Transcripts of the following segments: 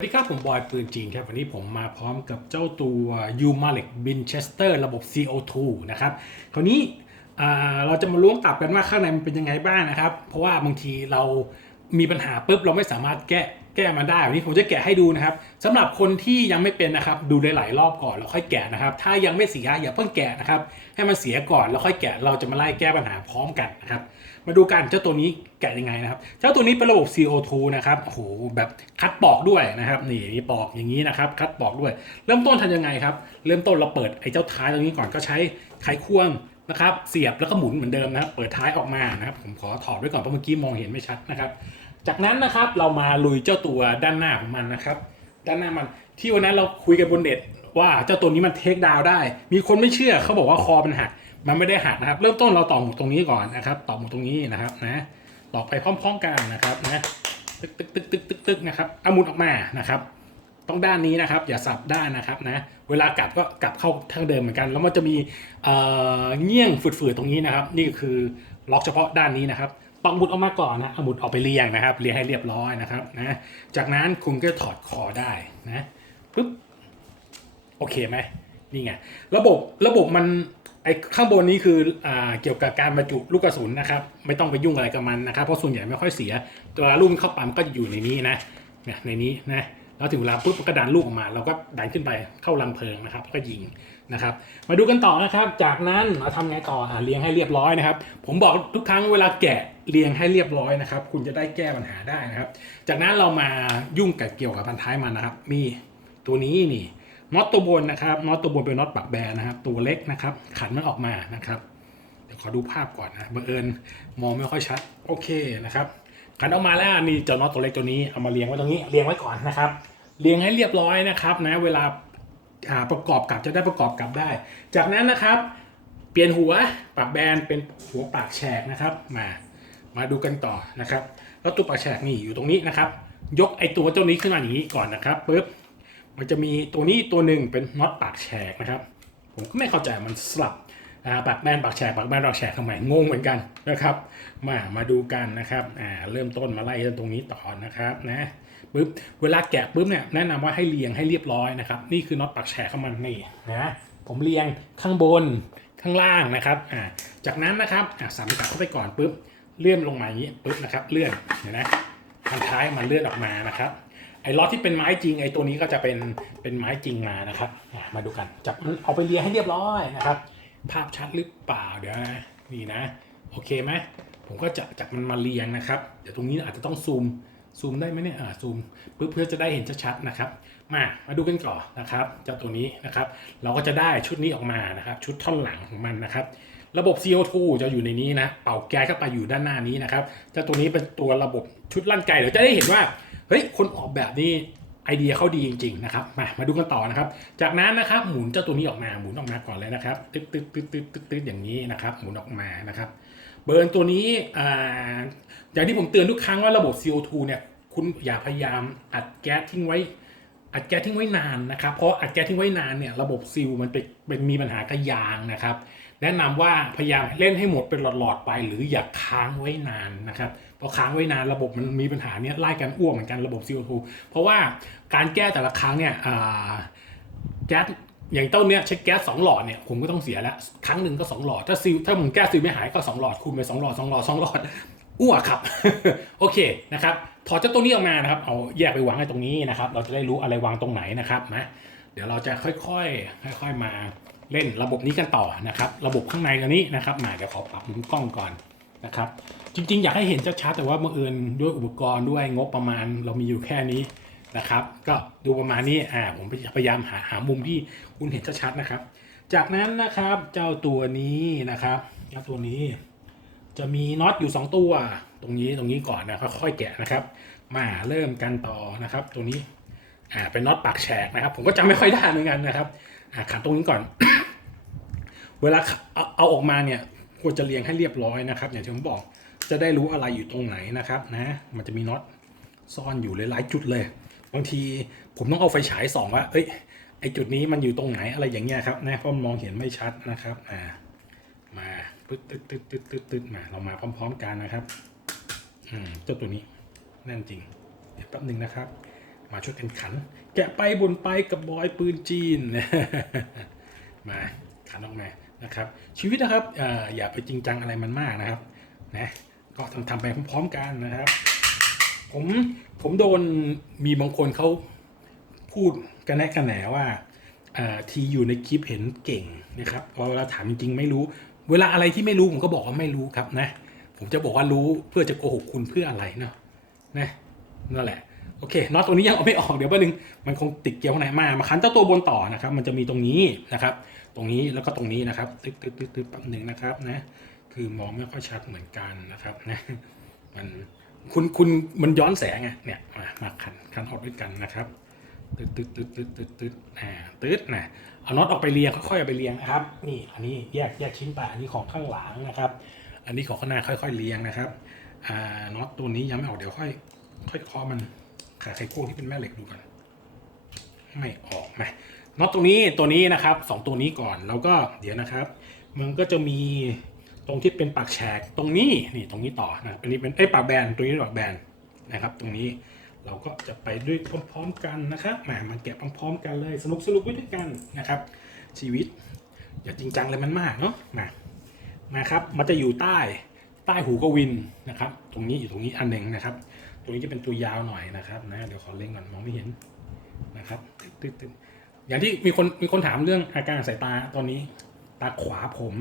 สวัสดีครับ ผมบอยปืนจริงครับ วันนี้ผมมาพร้อมกับเจ้าตัว u m a l e c Winchester ระบบ CO2 นะครับ คราวนี้เราจะมาล้วงตับกันว่าข้างในมันเป็นยังไงบ้างนะครับ เพราะว่าบางทีเรามีปัญหาปุ๊บเราไม่สามารถแก้ แก้มาได้วันนี้ผมจะแกะให้ดูนะครับสำหรับคนที่ยังไม่เป็นนะครับ ดูหลายๆรอบก่อนแล้วค่อยแกะนะครับ ถ้ายังไม่เสียอย่าเพิ่งแกะนะครับ ให้มันเสียก่อนแล้วค่อยแกะเราจะมาไล่แก้ปัญหาพร้อมกันนะครับ มาดูกันเจ้าตัวนี้แกะยังไงนะครับ เจ้าตัวนี้เป็นระบบ CO2 นะครับโอ้โหแบบคัดปอกด้วยนะครับนี่นี่ปอกอย่างนี้นะครับคัดปอกด้วย เริ่มต้นทำยังไงครับ เริ่มต้นเราเปิดไอ้เจ้าท้ายตรงนี้ก่อนก็ใช้ไขควงนะครับเสียบแล้วก็หมุนเหมือนเดิมนะครับเปิดท้ายออกมานะครับผมขอถอดไว้ก่อนเพราะเมื่อกี้มองเห็นไม่ชัดนะครับ จากนั้นนะครับเรามาลุยเจ้าตัวด้านหน้าของมันนะครับ ด้านหน้ามันที่วันนั้นเราคุยกันบนเน็ตว่าเจ้าตัวนี้มันเทคดาวได้ มีคนไม่เชื่อเขาบอกว่าคอมันหักมันไม่ได้หักนะครับ เริ่มต้นเราต่อหมุดตรงนี้ก่อนนะครับ ต่อหมุดตรงนี้นะครับนะต่อไปพร้อมๆกันนะครับนะตึกตึกตึกตึกตึกตึกนะครับเอาหมุดออกมานะครับต้องด้านนี้นะครับ อย่าสับด้านนะครับนะเวลากลับก็กลับเข้าทางเดิมเหมือนกัน แล้วมันจะมีเอ่อเงี้ยงฝืดๆตรงนี้นะครับ นี่คือล็อกเฉพาะด้านนี้นะครับ ตอกหมุดออกมาก่อนนะเอาหมุดออกไปเรียงนะครับ เรียงให้เรียบร้อยนะครับนะจากนั้นคุณก็ถอดคอได้นะปึ๊บโอเคไหมนี่ไงระบบระบบมันไอ้ข้างบนนี้คืออ่าเกี่ยวกับการบรรจุลูกกระสุนนะครับ ไม่ต้องไปยุ่งอะไรกับมันนะครับ เพราะส่วนใหญ่ไม่ค่อยเสียตัวลูกมันเข้าปั๊มก็อยู่ในนี้นะเนี่ยในนี้นะแล้วถึงเวลาปุ๊บก็ดันลูกออกมา เราก็ดันขึ้นไปเข้ารังเพลิงนะครับก็ยิงนะครับ มาดูกันต่อนะครับ จากนั้นเราทำไงต่ออ่าเรียงให้เรียบร้อยนะครับ ผมบอกทุกครั้งเวลาแกะ เรียงให้เรียบร้อยนะครับ คุณจะได้แก้ปัญหาได้นะครับ จากนั้นเรามายุ่งกับเกี่ยวกับพันท้ายมันนะครับ มีตัวนี้นี่น็อตตัวบนนะครับน็อตตัวบนเป็นน็อตปักแบนนะครับ ตัวเล็กนะครับ ขันมันออกมานะครับเดี๋ยวขอดูภาพก่อนนะบังเอิญมองไม่ค่อยชัดโอเคนะครับ ขันออกมาแล้วมีเจ้าน็อตตัวเล็กตัวนี้เอามาเรียงไว้ตรงนี้เรียงไว้ก่อนนะครับ เรียงให้เรียบร้อยนะครับนะเวลาประกอบกับจะได้ประกอบกับได้ จากนั้นนะครับ เปลี่ยนหัวปากแบนเป็นหัวปากแฉกนะครับมา มาดูกันต่อนะครับแล้วตัวปากแฉกนี่อยู่ตรงนี้นะครับ ยกไอตัวเจ้านี้ขึ้นมาอย่างนี้ก่อนนะครับปุ๊บมันจะมีตัวนี้ตัวหนึ่งเป็นน็อตปากแฉกนะครับ ผมก็ไม่เข้าใจมันสลับปากแบนปากแฉกปากแบนปากแฉกทำไมงงเหมือนกันนะครับ มามาดูกันนะครับอ่าเริ่มต้นมาไล่ตรงนี้ต่อนะครับนะปุ๊บเวลาแกะปุ๊บเนี่ยแนะนำว่าให้เรียงให้เรียบร้อยนะครับ นี่คือน็อตปากแฉกของมันนี่นะผมเรียงข้างบนข้างล่างนะครับอ่าจากนั้นนะครับอ่าสามกลับเข้าไปก่อนปุ๊บ เลื่อนลงมาอย่างนี้ปุ๊บนะครับ เลื่อนเห็นไหมทางท้ายมันเลื่อนออกมานะครับไอ้ล็อตที่เป็นไม้จริงไอ้ตัวนี้ก็จะเป็นเป็นไม้จริงมานะครับมาดูกันจับเอาไปเรียงให้เรียบร้อยนะครับ ภาพชัดหรือเปล่าเดี๋ยวนะนี่นะ โอเคไหมผมก็จะจับมันมาเรียงนะครับ เดี๋ยวตรงนี้อาจจะต้องซูมซูมได้ไหมเนี่ยอ่าซูมเพื่อเพื่อจะได้เห็นชัดๆนะครับ มามาดูกันก่อนนะครับเจ้าตัวนี้นะครับ เราก็จะได้ชุดนี้ออกมานะครับ ชุดท่อนหลังของมันนะครับ ระบบ CO2 จะอยู่ในนี้นะ เป่าแก๊สเข้าไปอยู่ด้านหน้านี้นะครับเจ้าตัวนี้เป็นตัวระบบชุดลั่นไกเดี๋ยวจะได้เห็นว่า เฮ้ย คนออกแบบนี้ไอเดียเขาดีจริงๆนะครับ มา มาดูกันต่อนะครับ จากนั้นนะครับ หมุนเจ้าตัวนี้ออกมา หมุนออกมาก่อนเลยนะครับ ตึ๊ดตึ๊ดตึ๊ดตึ๊ดตึ๊ดตึ๊ดอย่างนี้นะครับ หมุนออกมานะครับ เบิร์นตัวนี้ อ่า อย่างที่ผมเตือนทุกครั้งว่าระบบ CO2 เนี่ย คุณอย่าพยายามอัดแก๊สทิ้งไว้ อัดแก๊สทิ้งไว้นานนะครับ เพราะอัดแก๊สทิ้งไว้นานเนี่ย ระบบซิลมันเป็นมีปัญหากับยางนะครับ แนะนำว่าพยายามเล่นให้หมดเป็นหลอดๆไป หรืออย่าค้างไว้นานนะครับพอค้างไว้นานระบบมันมีปัญหาเนี้ยไล่กันอ้วกเหมือนกันระบบ CO2 เพราะว่าการแก้แต่ละครั้งเนี่ยอ่าแก๊สอย่างเต้นเนี้ยใช้แก๊สสองหลอดเนี่ยผมก็ต้องเสียแล้วครั้งหนึ่งก็สองหลอดถ้าซิลถ้าผมแก้ซิลไม่หายก็สองหลอดคูณไปสองหลอดสองหลอดสองหลอดอ้วกครับโอเคนะครับถอดเจ้าตัวนี้ออกมานะครับเอาแยกไปวางไว้ตรงนี้นะครับ เราจะได้รู้อะไรวางตรงไหนนะครับนะเดี๋ยวเราจะค่อยๆ ค่อย ๆมา เล่นระบบนี้กันต่อนะครับ ระบบข้างในกันนี้นะครับมาเดี๋ยวขอปรับมุมกล้องก่อนนะครับ จริง ๆ อยากให้เห็นชัดๆแต่ว่าบังเอิญด้วยอุปกรณ์ด้วยงบประมาณเรามีอยู่แค่นี้นะครับ ก็ดูประมาณนี้อ่าผมพยายามหาหามุมที่คุณเห็นชัดๆนะครับ จากนั้นนะครับเจ้าตัวนี้นะครับเจ้าตัวนี้จะมีน็อตอยู่ 2 ตัว ตรงนี้ตรงนี้ก่อนนะค่อยๆแกะนะครับ มาเริ่มกันต่อนะครับ ตัวนี้อ่าเป็นน็อตปากแฉกนะครับ ผมก็จำไม่ค่อยได้เหมือนกันนะครับ ขันตรงนี้ก่อน เวลาเอาออกมาเนี่ยควรจะเรียงให้เรียบร้อยนะครับ อย่างที่ผมบอกจะได้รู้อะไรอยู่ตรงไหนนะครับนะ มันจะมีน็อตซ่อนอยู่หลายจุดเลย บางทีผมต้องเอาไฟฉายส่องว่า เอ้ย ไอจุดนี้มันอยู่ตรงไหนอะไรอย่างเงี้ยครับนะเพราะมันมองเห็นไม่ชัดนะครับ อ่า มาปึ๊ดตึ๊ดตึ๊ดตึ๊ดตึ๊ดตึ๊ดมา เรามาพร้อม ๆ กันนะครับ อืม เจ้าตัวนี้แน่นจริง เดี๋ยวแป๊บหนึ่งนะครับ มาช่วยกันขัน แกะไปบนไปกับบอยปืนจีน มาขันออกมานะครับ ชีวิตนะครับออย่าไปจริงจังอะไรมันมากนะครับนะก็ทำทำไปพร้อมๆกันนะครับ ผมผมโดนมีบางคนเขาพูดกันแนะกันแหนว่าทีอยู่ในคลิปเห็นเก่งนะครับเวลาถามจริงๆไม่รู้ เวลาอะไรที่ไม่รู้ผมก็บอกว่าไม่รู้ครับนะ ผมจะบอกว่ารู้เพื่อจะโกหกคุณเพื่ออะไรเนาะนะนั่นแหละ โอเคน็อตตัวนี้ยังเอาไม่ออกเดี๋ยวแป๊บนึงมันคงติดเกี่ยวข้างในมามาคันเจ้าตัวบนต่อนะครับ มันจะมีตรงนี้นะครับ ตรงนี้แล้วก็ตรงนี้นะครับตึ๊ดตึ๊ดตึ๊ดตึ๊ดแป๊บหนึ่งนะครับนะคือมองไม่ค่อยชัดเหมือนกันนะครับนะมันคุณคุณมันย้อนแสงไงเนี่ยมามาคันคันออกด้วยกันนะครับตึ๊ดตึ๊ดตึ๊ดตึ๊ดตึ๊ดตึ๊ดอ่าตึ๊ดนะเอาน็อตออกไปเรียงค่อยๆไปเรียงนะครับ นี่อันนี้แยกแยกชิ้นไปอันนี้ของข้างหลังนะครับ อันนี้ของข้างหน้าค่อย ๆเรียงนะครับอ่าน็อตตัวนี้ยังไม่ออกเดี๋ยวค่อย ค่อยเคาะมัน ขาไขควงที่เป็นแม่เหล็กดูกันไม่ออกไหมน็อตตรงนี้ตัวนี้นะครับสองตัวนี้ก่อนแล้วก็เดี๋ยวนะครับ มันก็จะมีตรงที่เป็นปากแฉกตรงนี้นี่ตรงนี้ต่อนะอันนี้เป็นไอ้ปากแบนตรงนี้ปากแบนนะครับ ตรงนี้เราก็จะไปด้วยพร้อมๆกันนะครับมามาแกะพร้อมๆกันเลยสนุกสนุกไปด้วยกันนะครับ ชีวิต อย่าจริงจังเลยมันมากเนาะมามาครับมันจะอยู่ใต้ใต้หูกวินนะครับ ตรงนี้อยู่ตรงนี้อันหนึ่งนะครับ ตรงนี้จะเป็นตัวยาวหน่อยนะครับนะเดี๋ยวขอเล่งก่อนมองไม่เห็นนะครับตึ๊ดตึ๊ดอย่างที่มีคนมีคนถามเรื่องอาการสายตาตอนนี้ ตาขวาผม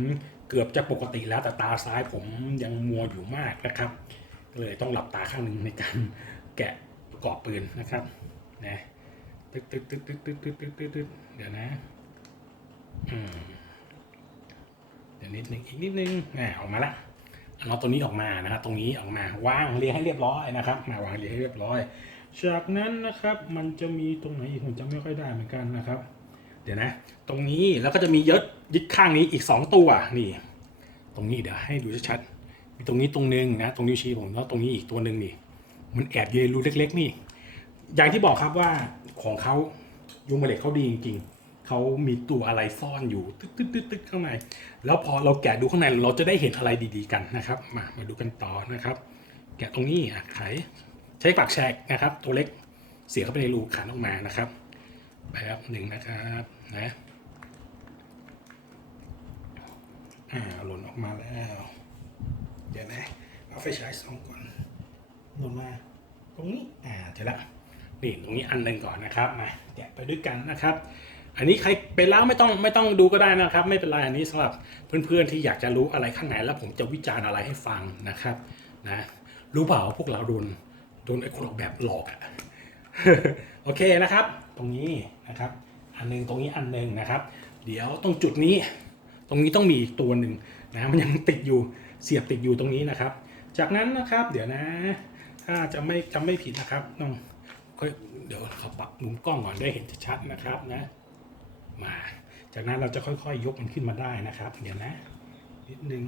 เกือบจะปกติแล้วแต่ตาซ้ายผมยังมัวอยู่มากนะครับเลยต้องหลับตาข้างหนึ่งในการแกะประกอบปืนนะครับนะตึ๊ดตึ๊ดตึ๊ดตึ๊ดตึ๊ดตึ๊ดตึ๊ดตึ๊ดตึ๊ดเดี๋ยวนะอืมเดี๋ยวนิดนึงอีกนิดนึงอ่าออกมาละ เอาตัวนี้ออกมานะครับ ตรงนี้ออกมาวางเรียงให้เรียบร้อยนะครับ มาวางเรียงให้เรียบร้อย จากนั้นนะครับ มันจะมีตรงไหนอีกผมจำไม่ค่อยได้เหมือนกันนะครับ เดี๋ยวนะ ตรงนี้แล้วก็จะมียึดยึดข้างนี้อีก 2 ตัวนี่ ตรงนี้เดี๋ยวให้ดูชัดๆมีตรงนี้ตรงนึงนะ ตรงนิ้วชี้ผมแล้วตรงนี้อีกตัวหนึ่งนี่ มันแอบอยู่ในรูเล็ก ๆ นี่ อย่างที่บอกครับว่าของเขายูมาเล็กเขาดีจริงๆ เขามีตัวอะไรซ่อนอยู่ตึ๊ดตึ๊ดตึ๊ดตึ๊ดข้างในแล้วพอเราแกะดูข้างในเราจะได้เห็นอะไรดีๆกันนะครับมามาดูกันต่อนะครับ แกะตรงนี้อะไขใช้ปากแฉกนะครับ ตัวเล็กเสียเข้าไปในรูขันออกมานะครับแป๊บหนึ่งนะครับนะอ่าหล่นออกมาแล้ว เดี๋ยวนะเอาไฟฉายส่องก่อนหล่นมาตรงนี้อ่าเสร็จละนี่ตรงนี้อันหนึ่งก่อนนะครับมาแกะไปด้วยกันนะครับ อันนี้ใครไปแล้วไม่ต้องไม่ต้องดูก็ได้นะครับ ไม่เป็นไรอันนี้สำหรับเพื่อนๆที่อยากจะรู้อะไรข้างในแล้วผมจะวิจารณ์อะไรให้ฟังนะครับนะรู้เปล่าพวกเราโดนโดนไอ้คนออกแบบหลอกอะโอเคนะครับ ตรงนี้นะครับ อันหนึงตรงนี้อันหนึงนะครับ เดี๋ยวตรงจุดนี้ ตรงนี้ต้องมีอีกตัวหนึ่งนะมันยังติดอยู่เสียบติดอยู่ตรงนี้นะครับ จากนั้นนะครับเดี๋ยวนะ ถ้าจะไม่จำไม่ผิดนะครับต้องค่อยเดี๋ยวเขาปรับมุมกล้องก่อนได้เห็นชัดๆนะครับนะ จากนั้นเราจะค่อยๆยกมันขึ้นมาได้นะครับ เดี๋ยวนะนิดนึง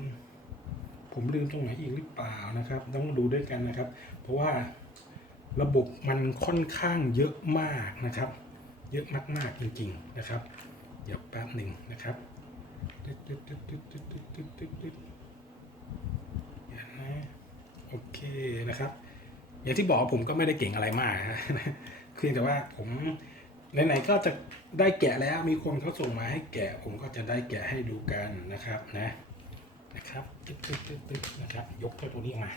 ผมลืมตรงไหนอีกหรือเปล่านะครับ ต้องดูด้วยกันนะครับ เพราะว่าระบบมันค่อนข้างเยอะมากนะครับ เยอะมากๆจริงๆนะครับ เดี๋ยวแป๊บหนึ่งนะครับโอเคนะครับ อย่างที่บอกผมก็ไม่ได้เก่งอะไรมากนะเพียงแต่ว่าผม ไหนๆก็จะได้แกะแล้วมีคนเขาส่งมาให้แกะ ผมก็จะได้แกะให้ดูกันนะครับนะนะครับตึ๊ดตึ๊ดตึ๊ดตึ๊ดนะครับ ยกเจ้าตัวนี้ออกมา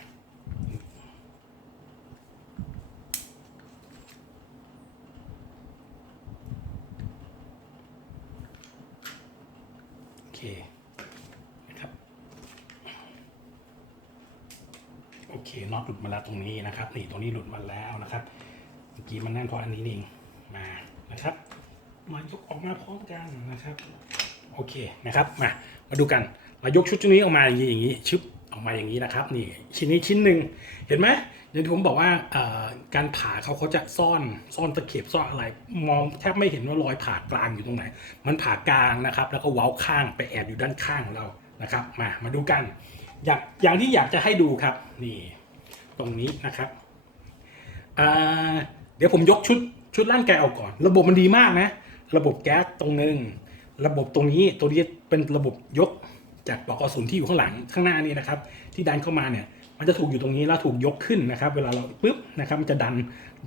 โอเคนะครับโอเคน็อตหลุดมาแล้วตรงนี้นะครับนี่ตรงนี้หลุดมาแล้วนะครับเมื่อกี้มันแน่นเพราะอันนี้นี่เองมา นะครับ มายกออกมาพร้อมกันนะครับ โอเคนะครับ มา มาดูกันมายกชุดนี้ออกมาอย่างนี้อย่างนี้ชึบออกมาอย่างนี้นะครับ นี่ชิ้นนี้ชิ้นหนึ่งเห็นไหมอย่างที่ผมบอกว่าการผ่าเขาเขาจะซ่อนซ่อนตะเข็บซ่อนอะไร มองแทบไม่เห็นว่ารอยผ่ากลางอยู่ตรงไหน มันผ่ากลางนะครับ แล้วก็เว้าข้างไปแอบอยู่ด้านข้างของเรานะครับ มามาดูกันอย่างอย่างที่อยากจะให้ดูครับนี่ตรงนี้นะครับเดี๋ยวผมยกชุด ชุดร่างกายออกก่อน ระบบมันดีมากนะ ระบบแก๊สตรงหนึ่งระบบตรงนี้ตัวนี้เป็นระบบยกจากปลอกกระสุนที่อยู่ข้างหลังข้างหน้านี่นะครับ ที่ดันเข้ามาเนี่ย มันจะถูกอยู่ตรงนี้แล้วถูกยกขึ้นนะครับ เวลาเราปุ๊บนะครับมันจะดัน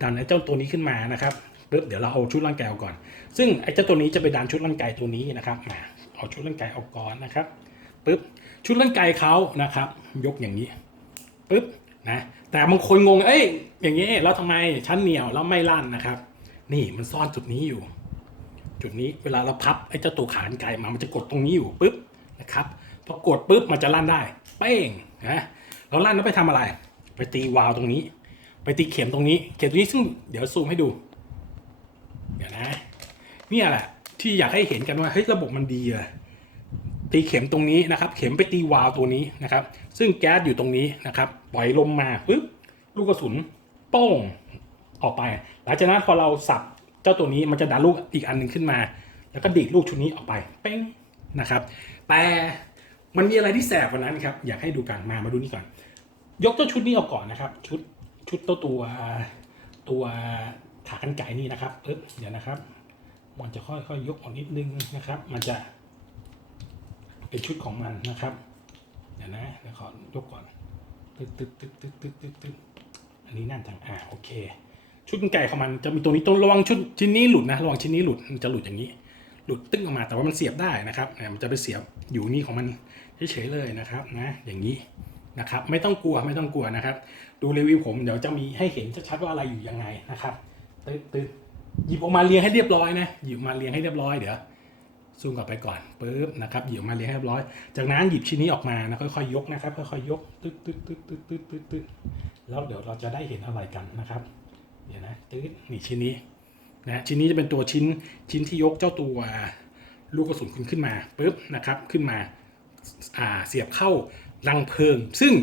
ดันไอ้เจ้าตัวนี้ขึ้นมานะครับปุ๊บเดี๋ยวเราเอาชุดร่างกายออกก่อน ซึ่งไอ้เจ้าตัวนี้จะไปดันชุดร่างกายตัวนี้นะครับมาเอาชุดร่างกายออกก่อนนะครับปุ๊บชุดร่างกายเขานะครับ ยกอย่างนี้ปุ๊บนะแต่บางคนงงเอ้ยอย่างนี้แล้วทำไมชั้นเหนียวแล้วไม่ลั่นนะครับ นี่มันซ่อนจุดนี้อยู่ จุดนี้เวลาเราพับไอ้เจ้าตัวขานไก่มามันจะกดตรงนี้อยู่ปุ๊บนะครับพอกดปุ๊บมันจะลั่นได้ เป้งนะเราลั่นแล้วไปทำอะไร ไปตีวาล์วตรงนี้ ไปตีเข็มตรงนี้ เข็มตรงนี้ซึ่งเดี๋ยวซูมให้ดู เดี๋ยวนะเนี่ยแหละที่อยากให้เห็นกันว่าเฮ้ยระบบมันดีอะตีเข็มตรงนี้นะครับ เข็มไปตีวาล์วตัวนี้นะครับ ซึ่งแก๊สอยู่ตรงนี้นะครับ ปล่อยลมมาปุ๊บลูกกระสุนโป้ง ออกไป หลังจากนั้นพอเราสับเจ้าตัวนี้มันจะดันลูกอีกอันหนึ่งขึ้นมา แล้วก็ดีดลูกชุดนี้ออกไปเป้งนะครับ แต่มันมีอะไรที่แสบกว่านั้นครับอยากให้ดูกันมามาดูนี่ก่อน ยกเจ้าชุดนี้ออกก่อนนะครับ ชุดชุดตัวตัวตัวขากรรไก่นี่นะครับเอ๊บเดี๋ยวนะครับ มันจะค่อยๆยกออกนิดนึงนะครับ มันจะเป็นชุดของมันนะครับเดี๋ยวนะเดี๋ยวขอยกก่อนตึ๊ดตึ๊ดตึ๊ดตึ๊ดตึ๊ดตึ๊ดตึ๊ดอันนี้นั่นทางอ่าโอเค ชุดกรรไก่ของมันจะมีตัวนี้ต้องระวังชุดชิ้นนี้หลุดนะระวังชิ้นนี้หลุดมันจะหลุดอย่างนี้ หลุดตึ้งออกมาแต่ว่ามันเสียบได้นะครับเนี่ยมันจะไปเสียบอยู่นี่ของมันเฉยๆเลยนะครับนะอย่างนี้นะครับไม่ต้องกลัวไม่ต้องกลัวนะครับ ดูรีวิวผมเดี๋ยวจะมีให้เห็นชัดๆว่าอะไรอยู่ยังไงนะครับตึ๊ดตึ๊ดหยิบออกมาเรียงให้เรียบร้อยนะหยิบมาเรียงให้เรียบร้อยเดี๋ยวซูมกลับไปก่อนปึ๊บนะครับหยิบมาเรียงให้เรียบร้อย จากนั้นหยิบชิ้นนี้ออกมานะค่อยๆยกนะครับค่อยๆยกตึ๊ดตึ๊ดตึ๊ดตึ๊ดตึ๊ดตึ๊ดตึ๊ดแล้วเดี๋ยวเราจะได้เห็นอะไรกันนะครับ เดี๋ยวนะตึ๊ดนี่ชิ้นนี้นะชิ้นนี้จะเป็นตัวชิ้นชิ้นที่ยกเจ้าตัวลูกกระสุนคุณขึ้นมาปุ๊บนะครับขึ้นมาอ่าเสียบเข้ารังเพลิง ซึ่ง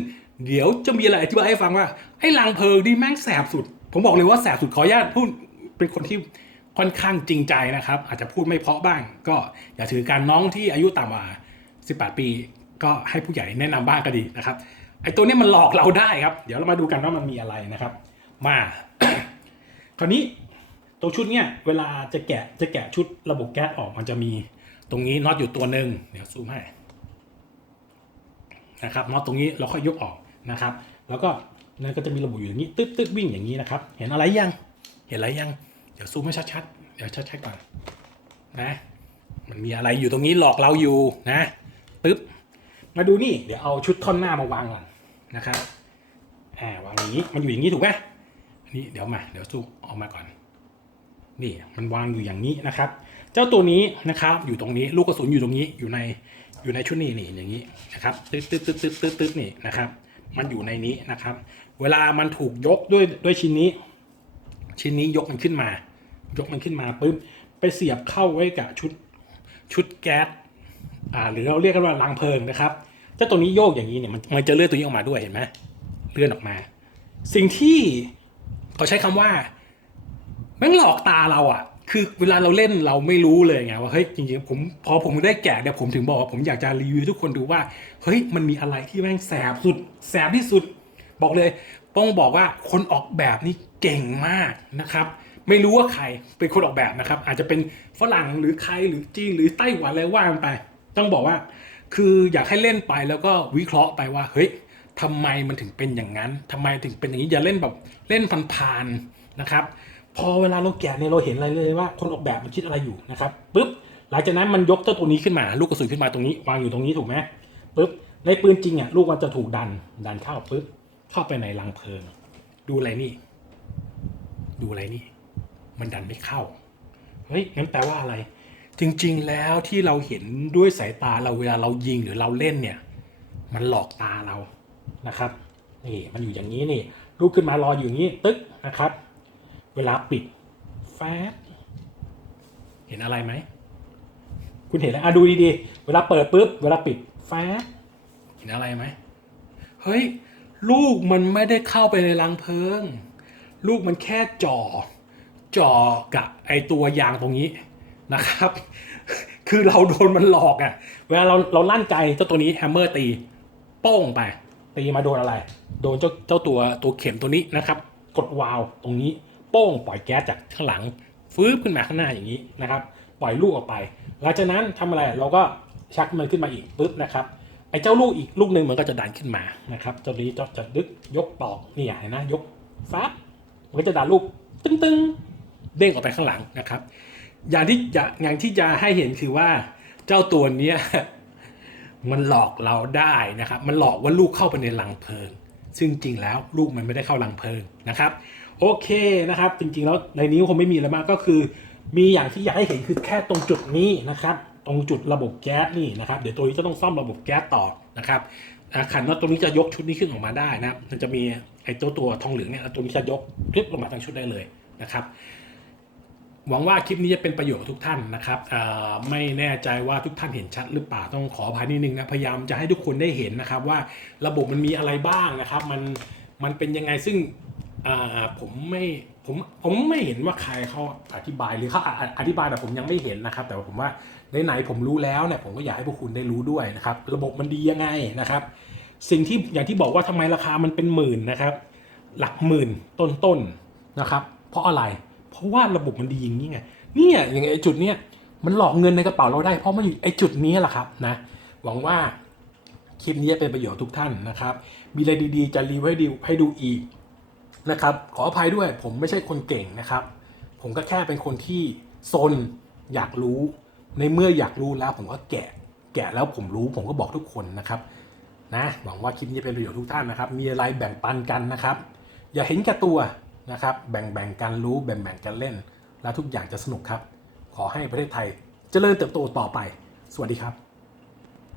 เดี๋ยวจะมีอะไรอธิบายให้ฟังว่าไอ้รังเพลิงนี่แม่งแสบสุด ผมบอกเลยว่าแสบสุดขออนุญาตพูดเป็นคนที่ค่อนข้างจริงใจนะครับ อาจจะพูดไม่เพาะบ้าง ก็อย่าถือการน้องที่อายุต่ำกว่า 18 ปี ก็ให้ผู้ใหญ่แนะนำบ้างก็ดีนะครับไอ้ตัวนี้มันหลอกเราได้ครับ เดี๋ยวเรามาดูกันว่ามันมีอะไรนะครับ มา คราวนี้ตรงชุดเนี่ยเวลาจะแกะจะแกะชุดระบบแก๊สออกมันจะมีตรงนี้น็อตอยู่ตัวหนึ่งเดี๋ยวซูมให้นะครับน็อตตรงนี้เราค่อยยกออกนะครับ แล้วก็นั่นก็จะมีระบบอยู่อย่างนี้ตึ๊ดตึ๊ดวิ่งอย่างนี้นะครับ เห็นอะไรยังเห็นอะไรยังเดี๋ยวซูมให้ชัดๆเดี๋ยวชัดๆก่อนนะมันมีอะไรอยู่ตรงนี้หลอกเราอยู่นะปึ๊บมาดูนี่เดี๋ยวเอาชุดท่อนหน้ามาวางก่อนนะครับอ่าวางอย่างนี้มันอยู่อย่างนี้ถูกไหม นี้เดี๋ยวมา เดี๋ยวซูมออกมาก่อน นี่มันวางอยู่อย่างนี้นะครับ เจ้าตัวนี้นะครับอยู่ตรงนี้ลูกกระสุนอยู่ตรงนี้อยู่ในอยู่ในชุดนี้นี่อย่างนี้นะครับตึ๊ดตึ๊ดตึ๊ดตึ๊ดตึ๊ดตึ๊ดนี่นะครับ มันอยู่ในนี้นะครับ เวลามันถูกยกด้วยด้วยชิ้นนี้ ชิ้นนี้ยกมันขึ้นมา ยกมันขึ้นมาปุ๊บไปเสียบเข้าไว้กับชุดชุดแก๊สอ่าหรือเราเรียกกันว่ารังเพลิงนะครับเจ้าตัวนี้โยกอย่างนี้เนี่ยมันมันจะเลื่อนตัวนี้ออกมาด้วยเห็นไหมเลื่อนออกมา สิ่งที่ เขาใช้คำว่าแม่งหลอกตาเราอะ คือเวลาเราเล่นเราไม่รู้เลยไงว่าเฮ้ยจริงๆผมพอผมได้แกะเนี่ยผมถึงบอกว่าผมอยากจะรีวิวทุกคนดูว่าเฮ้ยมันมีอะไรที่แม่งแสบสุดแสบที่สุด บอกเลยต้องบอกว่าคนออกแบบนี่เก่งมากนะครับ ไม่รู้ว่าใครเป็นคนออกแบบนะครับ อาจจะเป็นฝรั่งหรือใครหรือจีนหรือไต้หวันอะไรว่ากันไป ต้องบอกว่า คืออยากให้เล่นไปแล้วก็วิเคราะห์ไปว่าเฮ้ย ทำไมมันถึงเป็นอย่างนั้นทำไมถึงเป็นอย่างนี้อย่าเล่นแบบเล่นผ่านๆนะครับ พอเวลาเราแกะเนี่ยเราเห็นอะไรเลยว่าคนออกแบบมันคิดอะไรอยู่นะครับปุ๊บหลังจากนั้นมันยกเจ้าตัวนี้ขึ้นมาลูกกระสุนขึ้นมาตรงนี้ วางอยู่ตรงนี้ถูกไหมปุ๊บในปืนจริงอะลูกมันจะถูกดันดันเข้าปุ๊บเข้าไปในรังเพลิง ดูอะไรนี่ ดูอะไรนี่ มันดันไม่เข้าเฮ้ยงั้นแปลว่าอะไร จริง ๆ แล้วที่เราเห็นด้วยสายตาเราเวลาเรายิงหรือเราเล่นเนี่ย มันหลอกตาเรา นะครับนี่มันอยู่อย่างนี้นี่ลูกขึ้นมารออยู่อย่างนี้ตึ๊กนะครับ เวลาปิดแฟบเห็นอะไรไหมคุณเห็นแล้วอะดูดีๆ เวลาเปิดปุ๊บ เวลาปิดแฟบเห็นอะไรไหมเฮ้ย ลูกมันไม่ได้เข้าไปในรังเพลิง ลูกมันแค่จ่อจ่อกับไอตัวยางตรงนี้นะครับ คือเราโดนมันหลอกอะ่ะ เวลาเราเราลั่นใจเจ้าตัวนี้แฮมเมอร์ตี โป้งไป ตีมาโดนอะไร โดนเจ้าเจ้าตัวตัวเข็มตัวนี้นะครับ กดวาล์วตรงนี้โป้งปล่อยแก๊สจากข้างหลังฟื้นขึ้นมาข้างหน้าอย่างนี้นะครับ ปล่อยลูกออกไป หลังจากนั้นทำอะไรเราก็ชักมันขึ้นมาอีกปุ๊บนะครับไอ้เจ้าลูกอีกลูกหนึ่งมันก็จะดันขึ้นมานะครับเจ้านี้จะจะดึกยกปอกนี่เห็นนะยกฟ้ามันก็จะดันลูกตึ้งตึ้งๆเด้งออกไปข้างหลังนะครับ อย่างที่อย่างที่จะให้เห็นคือว่าเจ้าตัวเนี้ย มันหลอกเราได้นะครับ มันหลอกว่าลูกเข้าไปในรังเพลิง ซึ่งจริงแล้วลูกมันไม่ได้เข้ารังเพลิงนะครับ โอเคนะครับ จริงๆแล้วในนี้คงไม่มีอะไรมากก็คือ มีอย่างที่อยากให้เห็นคือแค่ตรงจุดนี้นะครับ ตรงจุดระบบแก๊สนี่นะครับ เดี๋ยวตัวนี้จะต้องซ่อมระบบแก๊สต่อนะครับอ่าขันน็อตตรงนี้จะยกชุดนี้ขึ้นออกมาได้นะครับมันจะมีไอ้ตัวตัวทองเหลืองเนี่ยตัวนี้จะยกคลิปลงมาทั้งชุดได้เลยนะครับ หวังว่าคลิปนี้จะเป็นประโยชน์กับทุกท่านนะครับไม่แน่ใจว่าทุกท่านเห็นชัดหรือเปล่าต้องขออภัยนิดนึงนะพยายามจะให้ทุกคนได้เห็นนะครับว่าระบบมันมีอะไรบ้างนะครับ มันมันเป็นยังไงซึ่งผมไม่ผมผมไม่เห็นว่าใครเขาอธิบายหรือเขาออธิบายแต่ผมยังไม่เห็นนะครับ แต่ว่าผมว่าไหนๆผมรู้แล้วเนี่ยผมก็อยากให้พวกคุณได้รู้ด้วยนะครับ ระบบมันดียังไงนะครับ สิ่งที่อย่างที่บอกว่าทำไมราคามันเป็นหมื่นนะครับ หลักหมื่นต้นๆนะครับ เพราะอะไร เพราะว่าระบบมันดีอย่างนี้ไงเนี่ยอย่างไอ้จุดเนี้ยมันหลอกเงินในกระเป๋าเราได้ เพราะมันอยู่ไอ้จุดนี้แหละครับนะหวังว่าคลิปนี้เป็นประโยชน์ทุกท่านนะครับ มีอะไรดีๆ จะรีวิวให้ดูให้ดูอีกนะครับขออภัยด้วยผมไม่ใช่คนเก่งนะครับ ผมก็แค่เป็นคนที่ซนอยากรู้ ในเมื่ออยากรู้แล้วผมก็แกะ แกะแล้วผมรู้ผมก็บอกทุกคนนะครับนะหวังว่าคลิปนี้เป็นประโยชน์ทุกท่านนะครับ มีอะไรแบ่งปันกันนะครับ อย่าเห็นแก่ตัว นะครับ แบ่งแบ่งกันรู้แบ่งแบ่งกันเล่น และทุกอย่างจะสนุกครับ ขอให้ประเทศไทยเจริญเติบโตต่อไป สวัสดีครับ